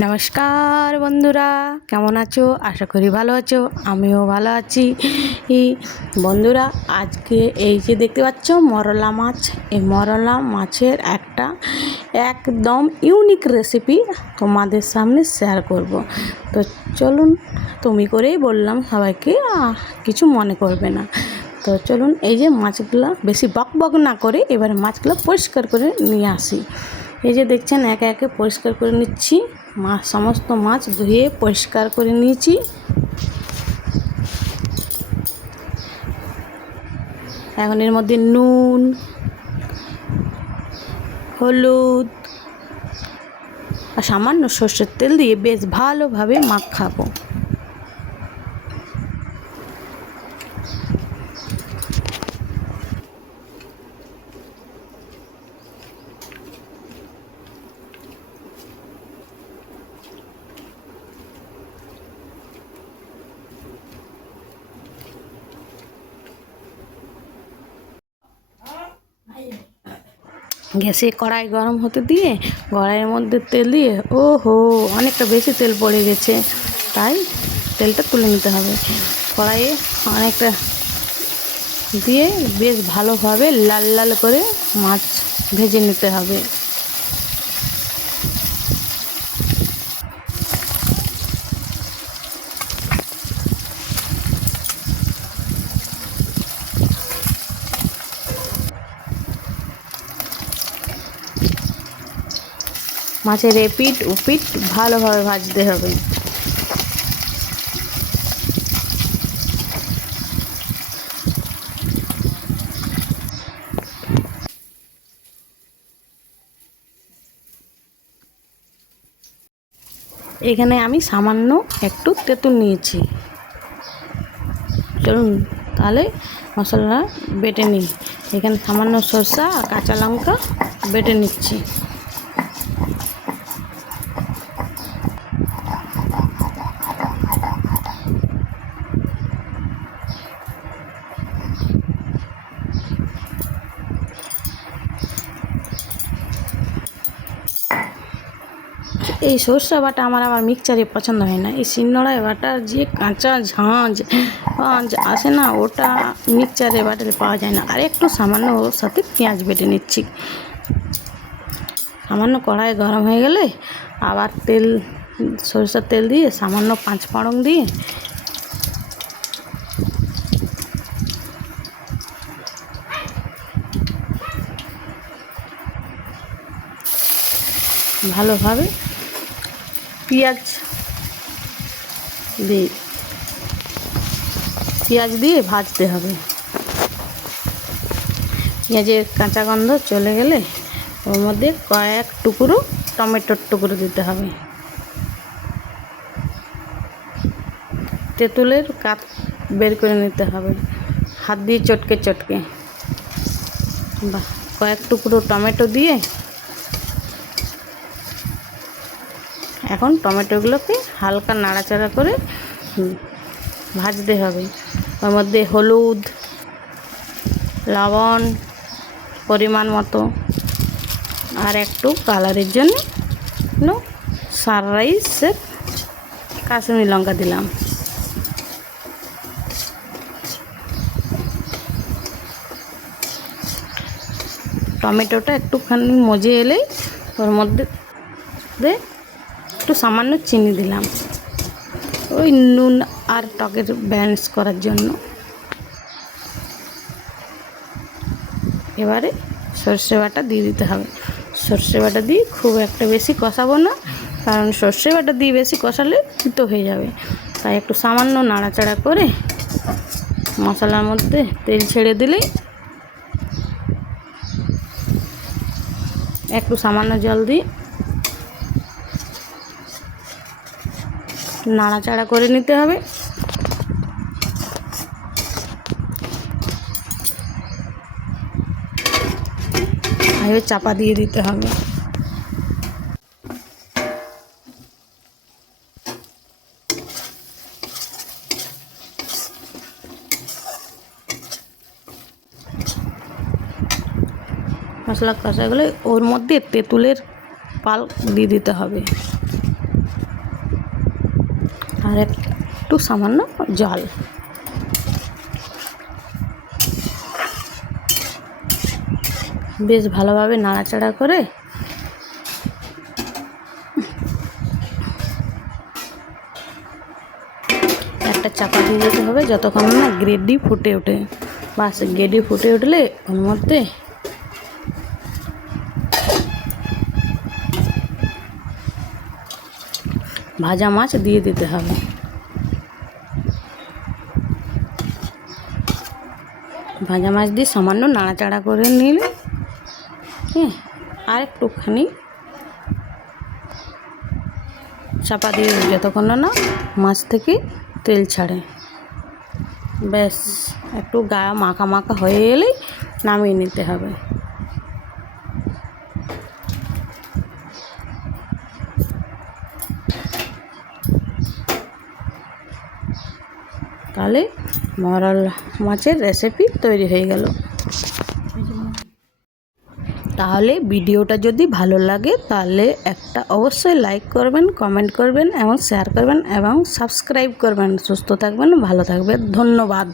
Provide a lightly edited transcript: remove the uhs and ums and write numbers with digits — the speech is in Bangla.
নমস্কার বন্ধুরা, কেমন আছো? আশা করি ভালো আছো। আমিও ভালো আছি। বন্ধুরা, আজকে এই যে দেখতে পাচ্ছ মরলা মাছ, এই মরলা মাছের একটা একদম ইউনিক রেসিপি তোমাদের সামনে শেয়ার করব। তো চলুন, তুমি করেই বললাম সবাইকে, কিছু মনে করবে না। তো চলুন, এই যে মাছগুলো বেশি বক বক না করে এবারে মাছগুলো পরিষ্কার করে নিয়ে আসি। এই যে দেখছেন একে একে পরিষ্কার করে নিচ্ছি। সমস্ত মাছ ধুয়ে পরিষ্কার করে নিয়েছি। এখন এর মধ্যে নুন, হলুদ আর সামান্য সর্ষের তেল দিয়ে বেশ ভালোভাবে মাখাবো। গ্যাসে কড়াই গরম হতে দিয়ে কড়াইয়ের মধ্যে তেল দিয়ে অনেকটা বেশি তেল পড়ে গেছে, তাই তেলটা তুলে নিতে হবে। কড়াইয়ে অনেকটা দিয়ে বেশ ভালোভাবে লাল লাল করে মাছ ভেজে নিতে হবে। মাছের এপিঠ ওপিঠ ভালোভাবে ভাজতে হবে। এখানে আমি সামান্য একটু তেঁতুল নিয়েছি। চলুন তাহলে মশলা বেটে নিই। এখানে সামান্য সরষা আর কাঁচা লঙ্কা বেটে নিচ্ছি। এই সরষা বাটা আমার মিক্সচারে পছন্দ হয় না। এই শিলনোড়ায় বাটার যে কাঁচা ঝাঁঝ আসে না, ওটা মিক্সচারে বাটারে পাওয়া যায় না। আর একটু সামান্য ওর সাথে পেঁয়াজ বেটে নিচ্ছি। সামান্য কড়াই গরম হয়ে গেলে আবার সরষের তেল দিয়ে সামান্য 5 ফোড়ন দিয়ে ভালোভাবে পেঁয়াজ দিয়ে ভাজতে হবে। পেঁয়াজের কাঁচা গন্ধ চলে গেলে ওর মধ্যে কয়েক টুকরো টমেটোর টুকরো দিতে হবে। তেঁতুলের কাপ বের করে নিতে হবে হাত দিয়ে চটকে চটকে। কয়েক টুকরো টমেটো দিয়ে এখন টমেটোগুলোকে হালকা নাড়াচাড়া করে ভাজতে হবে। ওর মধ্যে হলুদ, লবণ পরিমাণ মতো, আর একটু কালারের জন্য সানরাইসের কাশ্মীরি লঙ্কা দিলাম। টমেটোটা একটুখানি মজে এলেই ওর মধ্যে একটু সামান্য চিনি দিলাম, ওই নুন আর টকের ব্যালেন্স করার জন্য। এবারে সর্ষে বাটা দিয়ে দিতে হবে। সর্ষে বাটা দিয়ে খুব একটা বেশি কষাবো না, কারণ সর্ষে বাটা দিয়ে বেশি কষালে তিতো হয়ে যাবে। তাই একটু সামান্য নাড়াচাড়া করে মশলার মধ্যে তেল ছেড়ে দিলেই একটু সামান্য জল দিয়ে নাড়াচাড়া করে নিতে হবে। এবার চাপা দিয়ে দিতে হবে। মশলা কষা গেলে ওর মধ্যে তেঁতুলের পাল্প দিয়ে দিতে হবে। আর একটু সামান্য জল। বেশ ভালোভাবে নাড়াচাড়া করে একটা চাপা দিয়ে দিতে হবে যতক্ষণ না গ্রেভি ফুটে ওঠে। বাস গ্রেভি ফুটে উঠলে ওর মধ্যে ভাজা মাছ দিয়ে দিতে হবে। ভাজা মাছ দিয়ে সামান্য নাড়াচাড়া করে নিলে হ্যাঁ, আর একটুখানি চাপা দিয়ে যতক্ষণ না মাছ থেকে তেল ছাড়ে। ব্যাস একটু গায়ে মাখা মাখা হয়ে এলেই নামিয়ে নিতে হবে। তাহলে মরলা মাছের রেসিপি তৈরি হয়ে গেল। তাহলে ভিডিওটা যদি ভালো লাগে তাহলে একটা অবশ্যই লাইক করবেন, কমেন্ট করবেন এবং শেয়ার করবেন এবং সাবস্ক্রাইব করবেন। সুস্থ থাকবেন, ভালো থাকবেন, ধন্যবাদ।